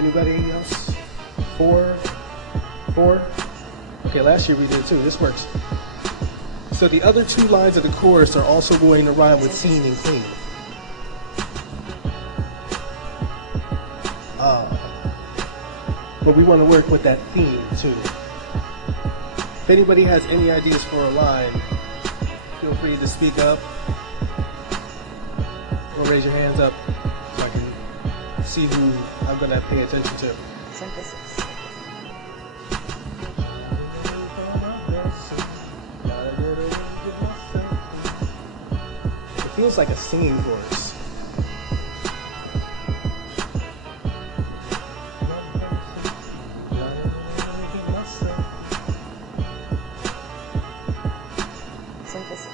Anybody else? Four? Okay, last year we did too. This works. So the other two lines of the chorus are also going to rhyme with seen and clean. But we want to work with that theme too. If anybody has any ideas for a line, feel free to speak up or raise your hands up so I can see who I'm going to pay attention to. Synthesis. It feels like a singing chorus. Synthesis.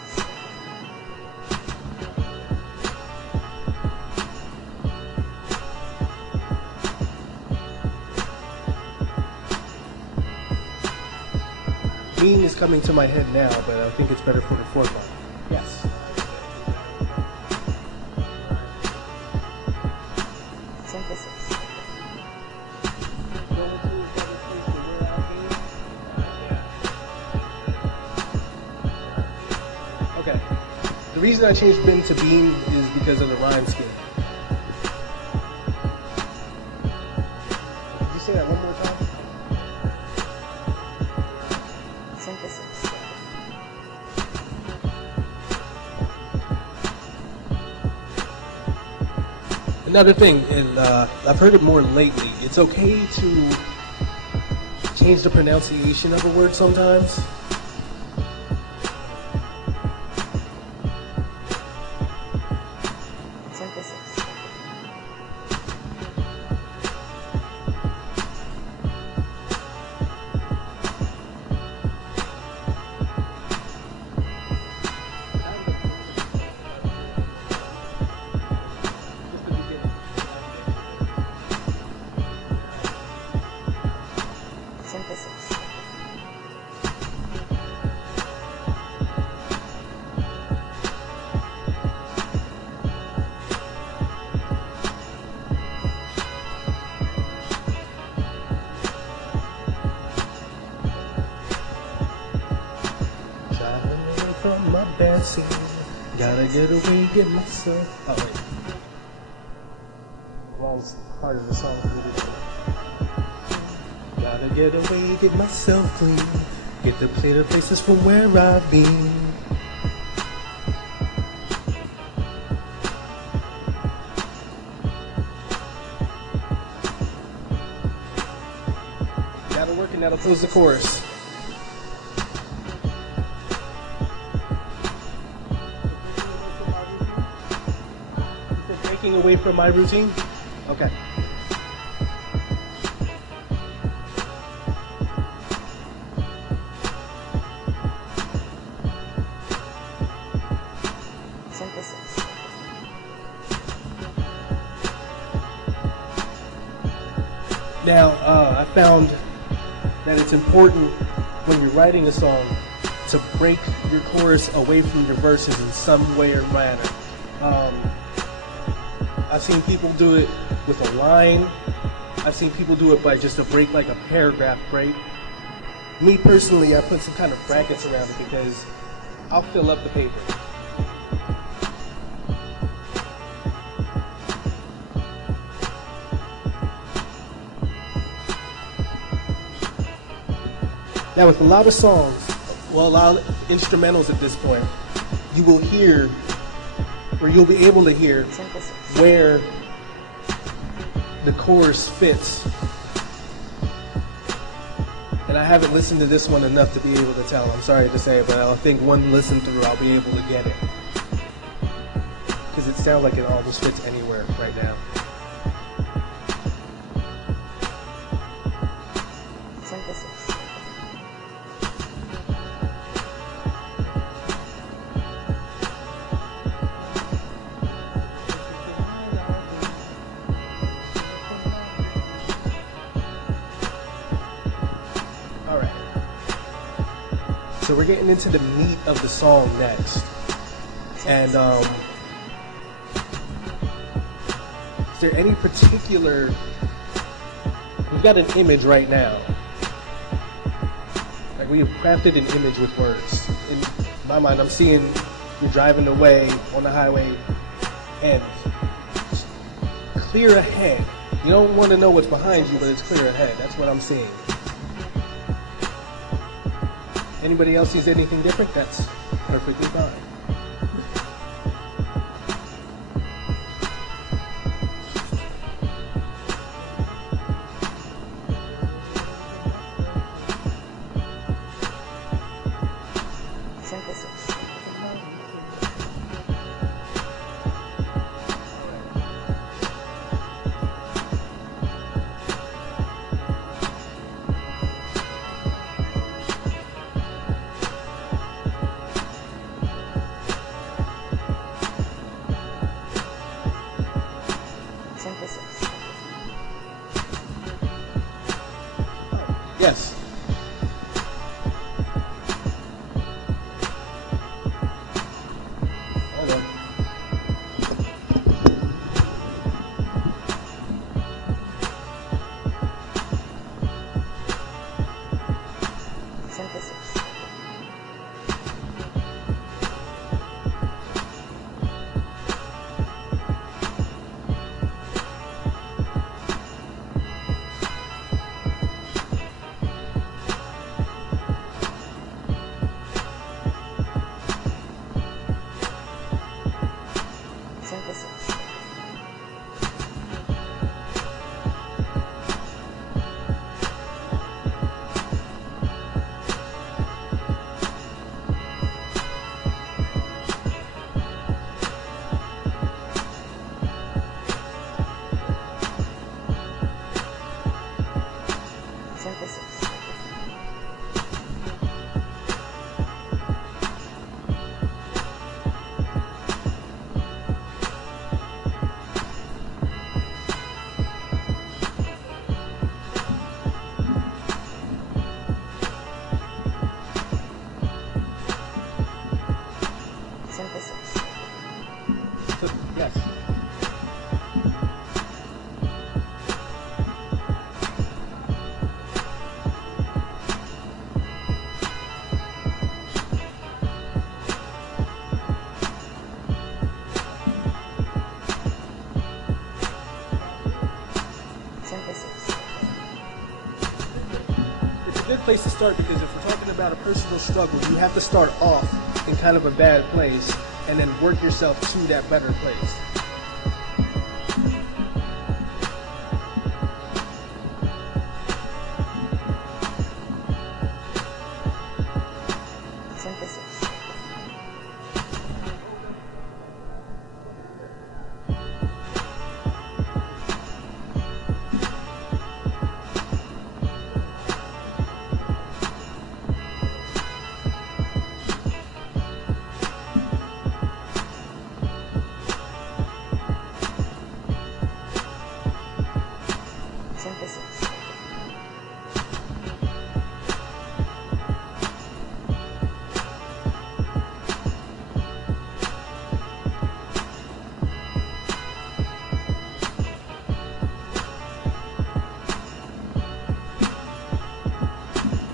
Mean is coming to my head now, but I think it's better for the fourth one. Yes. Synthesis. Okay. The reason I changed bin to beam is because of the rhyme scheme. Did you say that one more time? Synthesis. Another thing, and I've heard it more lately, it's okay to change the pronunciation of a word sometimes. Synthesis. Synthesis. Driving away from my bad scene. Gotta get away, get myself. Oh, wait. Wrong part of the song. Gotta get away, get myself clean. Get the plate of places from where I've been. That'll work and that'll close the chorus. Breaking away from my routine? Okay. Synthesis. Now, I found that it's important when you're writing a song to break your chorus away from your verses in some way or manner. I've seen people do it with a line. I've seen people do it by just a break, like a paragraph break. Me personally, I put some kind of brackets around it because I'll fill up the paper. Now with a lot of songs, well, a lot of instrumentals at this point, you will hear, or you'll be able to hear Synthesis. where the chorus fits. And I haven't listened to this one enough to be able to tell. I'm sorry to say it, but I think one listen through I'll be able to get it. Because it sounds like it almost fits anywhere right now. Synthesis. So we're getting into the meat of the song next. And is there any particular we've got an image right now. Like we have crafted an image with words. In my mind, I'm seeing you're driving away on the highway and clear ahead. You don't want to know what's behind you, but it's clear ahead. That's what I'm seeing. Anybody else sees anything different? That's perfectly fine. Synthesis. Synthesis. Yes. Hold on. Synthesis. Synthesis. Synthesis. Synthesis. Yes. Synthesis. It's a good place to start because if we're talking about a personal struggle, you have to start off in kind of a bad place and then work yourself to that better place. Synthesis. Synthesis.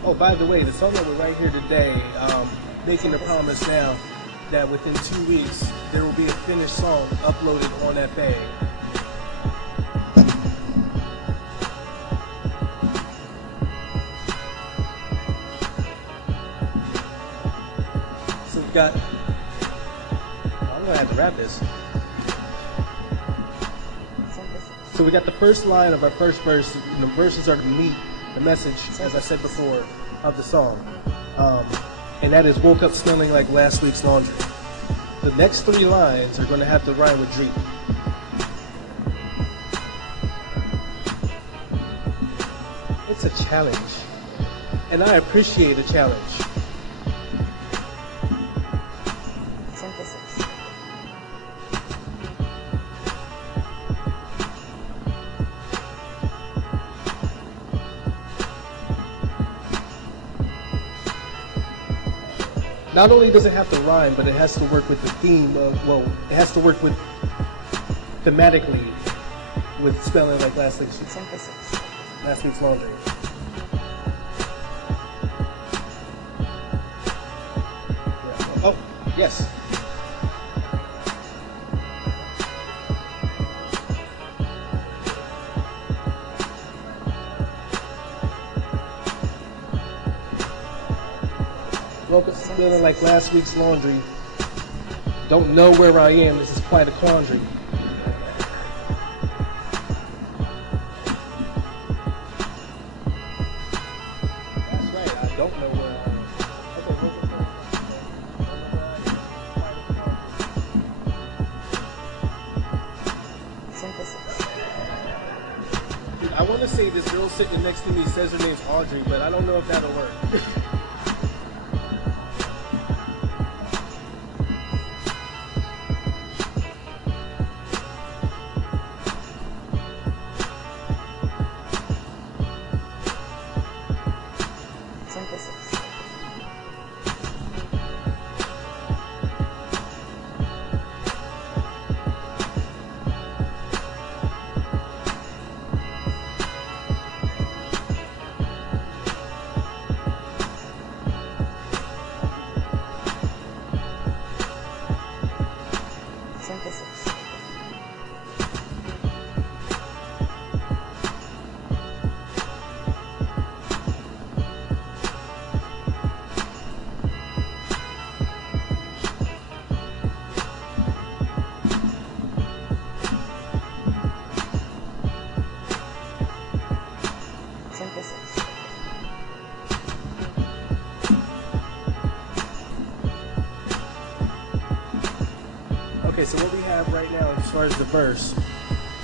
Oh, by the way, the song that we're right here today, making a promise now that within 2 weeks there will be a finished song uploaded on FA. So we've got, I'm gonna have to wrap this. Synthesis. So we got the first line of our first verse, and the verses are to meet the message, as I said before, of the song. And that is woke up smelling like last week's laundry. The next 3 lines are going to have to rhyme with dream. It's a challenge, and I appreciate a challenge. Synthesis. Not only does it have to rhyme, but it has to work with the theme of, well, it has to work with thematically with spelling like last week's. Synthesis. last week's laundry. Yeah. Oh, yes. Woke up feeling like last week's laundry. Don't know where I am. This is quite a quandary. That's right. I don't know where I am. Synthesis. Dude, I want to say this girl sitting next to me says her name's Audrey, but I don't know if that'll work. Synthesis. Synthesis. Synthesis. Okay, so what we have right now as far as the verse,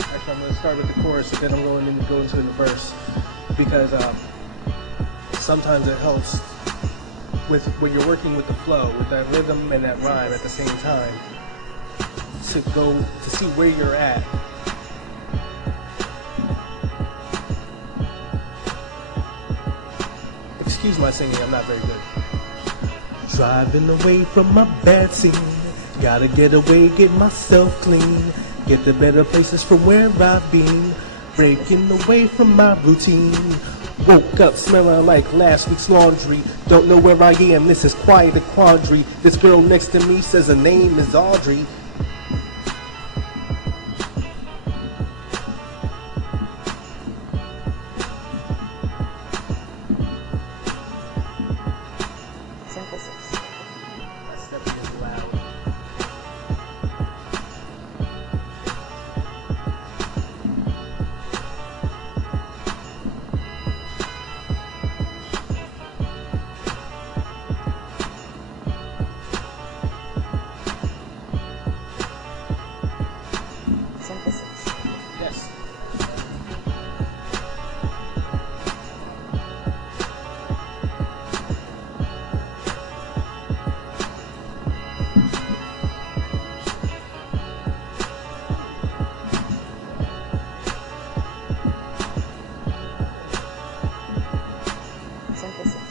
actually I'm going to start with the chorus and then I'm going to go into the verse because sometimes it helps with when you're working with the flow, with that rhythm and that rhyme at the same time to go to see where you're at. Excuse my singing, I'm not very good. Driving away from my bad scene. Gotta get away, get myself clean. Get to better places from where I've been. Breaking away from my routine. Woke up smelling like last week's laundry. Don't know where I am, this is quite a quandary. This girl next to me says her name is Audrey. Synthesis. My stepping is loud. Synthesis. Yes. Synthesis.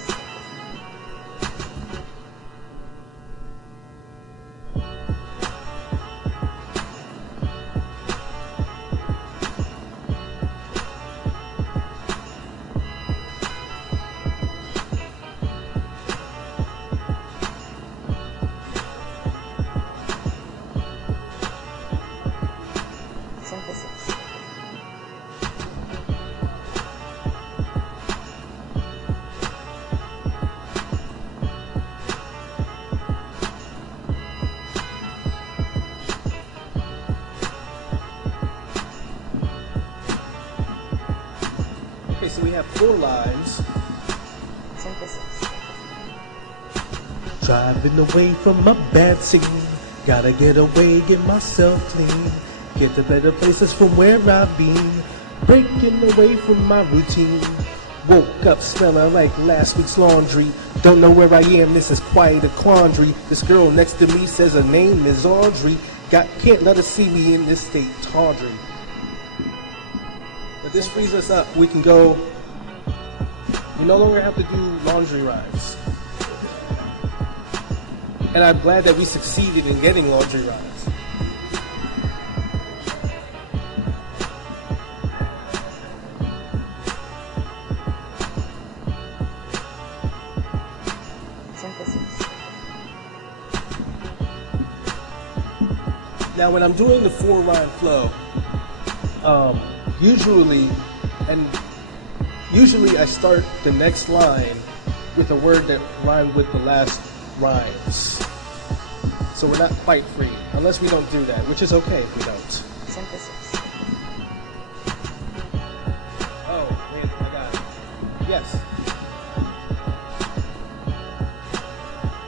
Synthesis. Okay, so we have 4 lines. Synthesis. Driving away from my bad scene. Gotta get away, get myself clean. Get to better places from where I've been. Breaking away from my routine. Woke up smelling like last week's laundry. Don't know where I am, this is quite a quandary. This girl next to me says her name is Audrey. Can't let her see me in this state tawdry. But this frees us up. We can go. We no longer have to do laundry rides. And I'm glad that we succeeded in getting laundry rides. Now, when I'm doing the 4-rhyme flow, usually, I start the next line with a word that rhymed with the last rhymes. So we're not quite free, unless we don't do that, which is okay if we don't. Synthesis. Oh, man, I got it. Yes.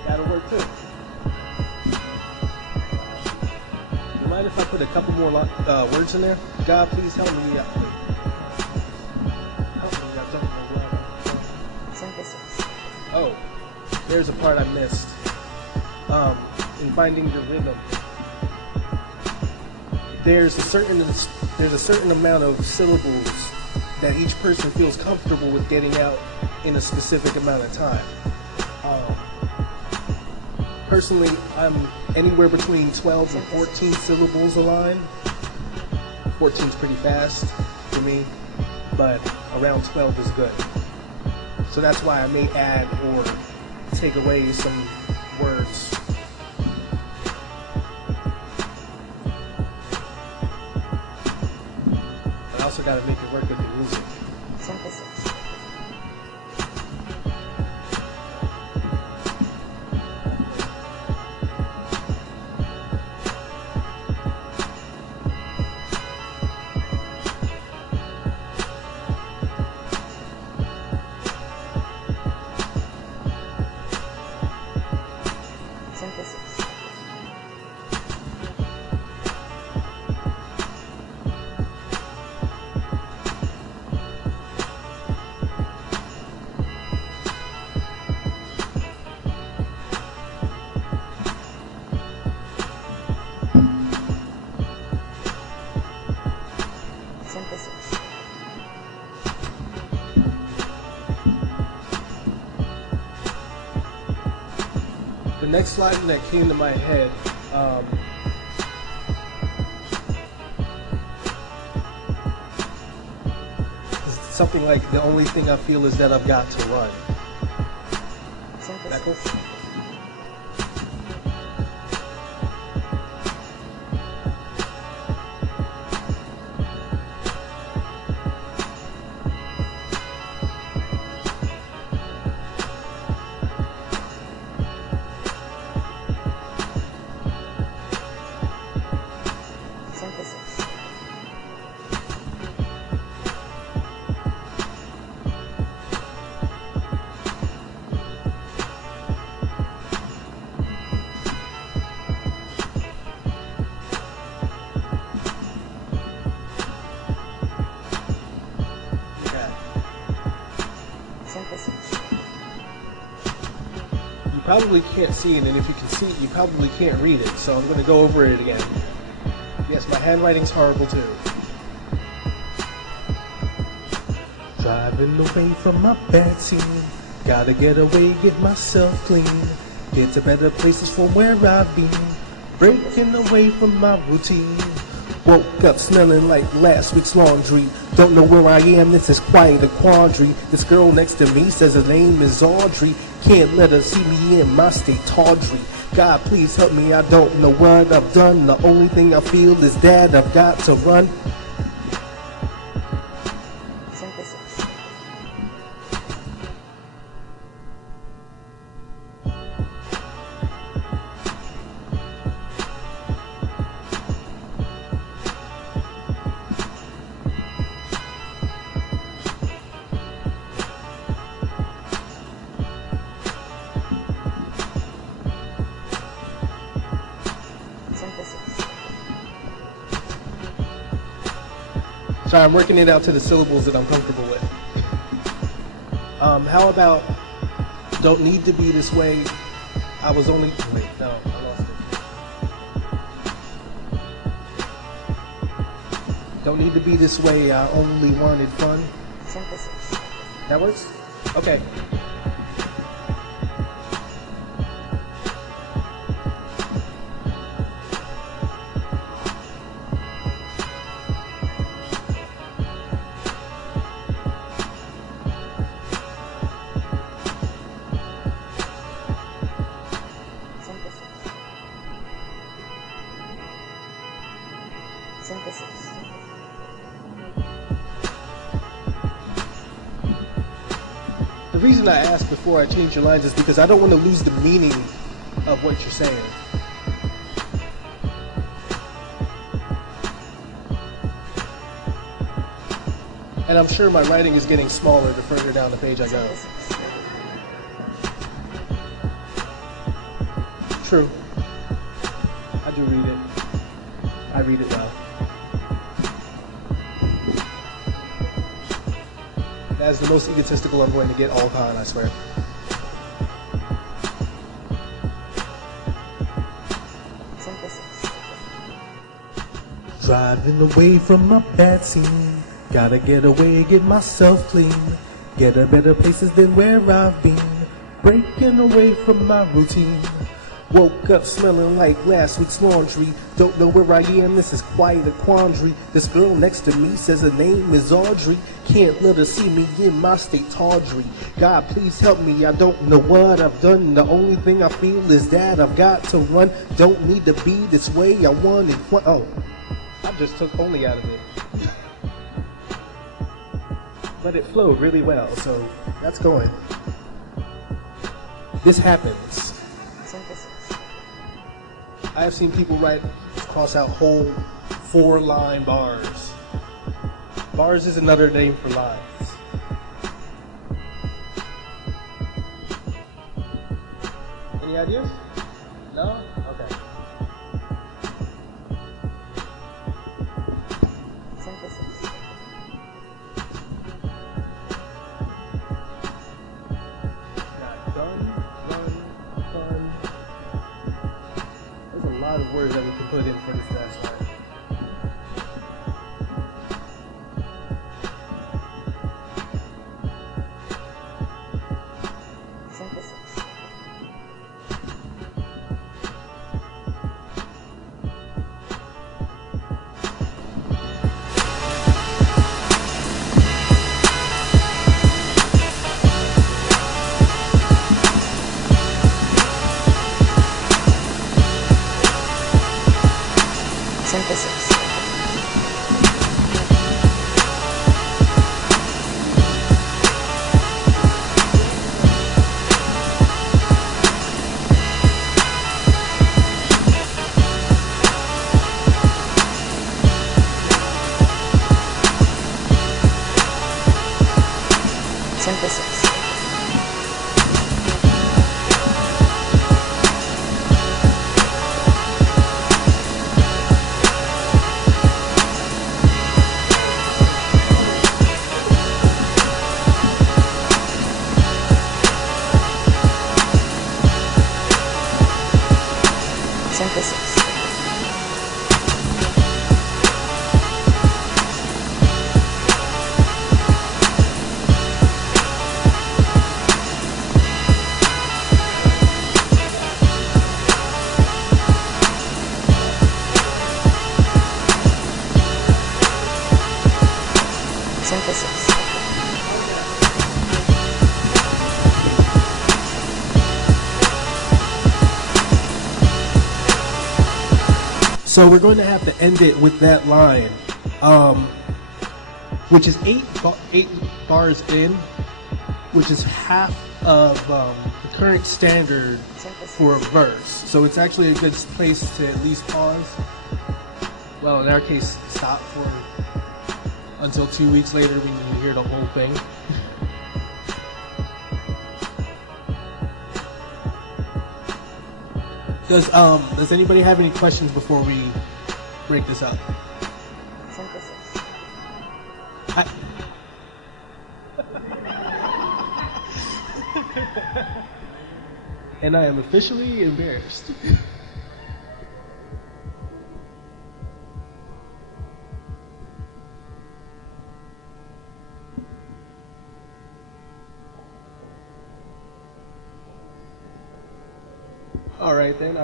That'll work too. You mind if I put a couple more words in there? God, please help me. Help me. I don't know what. Synthesis. Oh, there's a part I missed. In finding your rhythm, there's a certain amount of syllables that each person feels comfortable with getting out in a specific amount of time. Personally, I'm anywhere between 12 and 14 syllables a line. 14's pretty fast for me, but around 12 is good. So that's why I may add or take away some words. But I also got to make it work with the music. Synthesis. Synthesis. Synthesis. The next line that came to my head, is something like, the only thing I feel is that I've got to run. That cool? Synthesis. Synthesis. Yeah. Synthesis. You probably can't see it, and if you can see it, you probably can't read it, so I'm going to go over it again. Yes, my handwriting's horrible too. Driving away from my bad scene. Gotta get away, get myself clean. Get to better places from where I've been. Breaking away from my routine. Woke up smelling like last week's laundry. Don't know where I am, this is quite a quandary. This girl next to me says her name is Audrey. Can't let her see me in my state tawdry. God, please help me, I don't know what I've done. The only thing I feel is that I've got to run. Synthesis. Synthesis. So I'm working it out to the syllables that I'm comfortable with. How about, don't need to be this way, I was only, wait, no, I lost it. Don't need to be this way, I only wanted fun. Synthesis. That works? Okay. The reason I asked before I change your lines is because I don't want to lose the meaning of what you're saying. And I'm sure my writing is getting smaller the further down the page I go. True. I do read it. I read it well. That's the most egotistical I'm going to get all con, I swear. Synthesis. Driving away from my bad scene. Gotta get away, get myself clean. Get a better places than where I've been. Breaking away from my routine. Woke up smelling like last week's laundry. Don't know where I am, this is quite a quandary. This girl next to me says her name is Audrey. Can't let her see me in my state tawdry. God, please help me, I don't know what I've done. The only thing I feel is that I've got to run. Don't need to be this way, I want it. Oh, I just took only out of it. But it flowed really well, so that's going. This happens. Synthesis. I have seen people cross out whole 4-line bars. Bars is another name for lines. Any ideas? No? Okay. Synthesis. Got done. There's a lot of words that we can put in for this last line. Synthesis. Synthesis. Synthesis. Synthesis. Synthesis. So we're going to have to end it with that line, which is eight bars in, which is half of the current standard for a verse. So it's actually a good place to at least pause. Well, in our case, stop for until 2 weeks later when you hear the whole thing. Does anybody have any questions before we break this up? Synthesis. And I am officially embarrassed. All right then.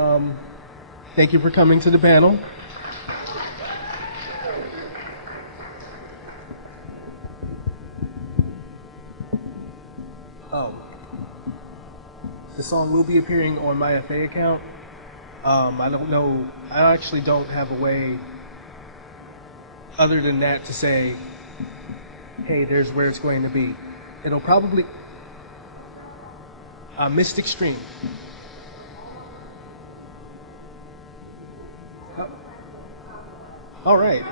Thank you for coming to the panel. The song will be appearing on my FA account. I don't know. I actually don't have a way other than that to say, hey, there's where it's going to be. It'll probably Myst Xtreme. Oh. All right.